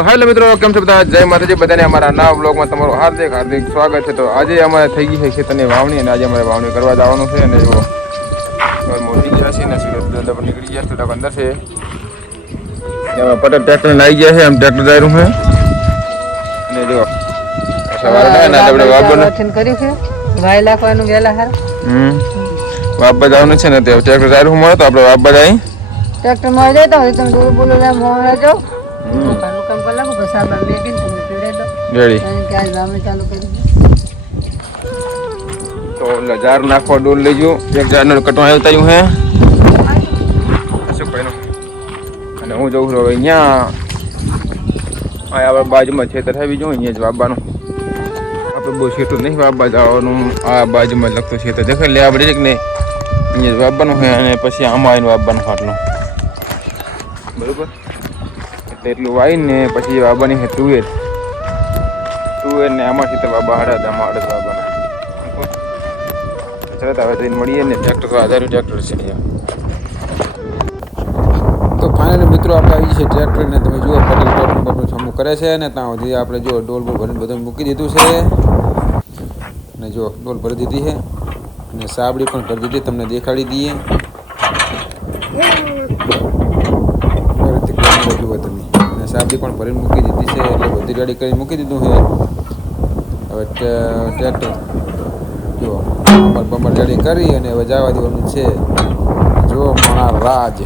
તો હેલો મિત્રો, કેમ છો બધા? જય માતાજી બધાને અમારા નવા બ્લોગમાં તમારું હાર્દિક હાર્દિક સ્વાગત છે. તો આજે અમારે થઈ ગઈ છે ખેતરની વાવણી અને આજે અમારે વાવણી કરવા જવાનું છે. અને જો મોટી ગયા છે ને સુરત પર નીકળી ગયા થોડાક અંદર છે. એમાં પટેલ ટ્રેક્ટર લાવી ગયા છે. આમ ટ્રેક્ટર ડાયરું છે અને જો સવારે આપણે વાવવાનું કર્યું છે વાય લાખવાનું વેલા હાર વાપા જવાનું છે ને તે ટ્રેક્ટર ડાયરું મળે તો આપણે વાપા જાય ટ્રેક્ટર માં જાય તો તમે બોલો બોલો મોડા જાઓ કામ કરી લાગો પછી આ બે બિન તમે પીડે તો રેડી કે આજ વાવણી ચાલુ કરી તો લજાર નાખવા ડોલ લેજો. એક જારનો કટવા આવતાયું હે અશોકભાઈનો અને હું જઉં છું હવે અહીંયા આપણે બાજુમાં ખેતર છે બીજું અહીંયા જ વાવવાનું. આપણે બહુ છેટું નહીં વાવવા જવાનું. આ બાજુમાં લગતું ખેતર દેખાય લે આપણે ને અહીંયા જ વાવવાનું છે અને પછી આમાં આવીને વાવવાનું આટલું બરોબર. એટલે એટલું વાવીને પછી વાવવાની છે તુવેર ને આમાં ખેતર વાવવા હાડા આમાં હાડ વાવવાના. ચલો હવે જઈને મળીએ ને ટ્રેક્ટર તો આધાર ટ્રેક્ટર છે. તો ફાઇનલી મિત્રો આપણે આવી છે ટ્રેક્ટર ને તમે જુઓ પટેલ ટોપનું બટનું છમું કરે છે ને ત્યાં સુધી આપણે જો ડોલ બોલ ભરીને બધું મૂકી દીધું છે અને જો ડોલ ભરી દીધી છે અને સાબડી પણ ભરી દીધી તમને દેખાડી દઈએ. જુઓ તમે અને સાબડી પણ ભરીને મૂકી દીધી છે એટલે બધી રેડી કરીને મૂકી દીધું છે. હવે ટ્રેક્ટર જો બમ્બર રેડી કરી અને હવે જવા દેવાનું છે. જો મોણા રાજ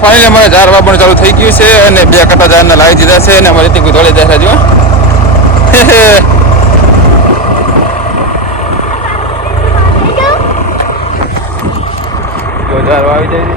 ફાઇનલી અમારે ઝાર વાવવાનું ચાલુ થઈ ગયું છે અને બે કટા ઝારના લાવી દીધા છે અને અમારે કોઈ ધોળે જાય જો ઝાર વાવી જાય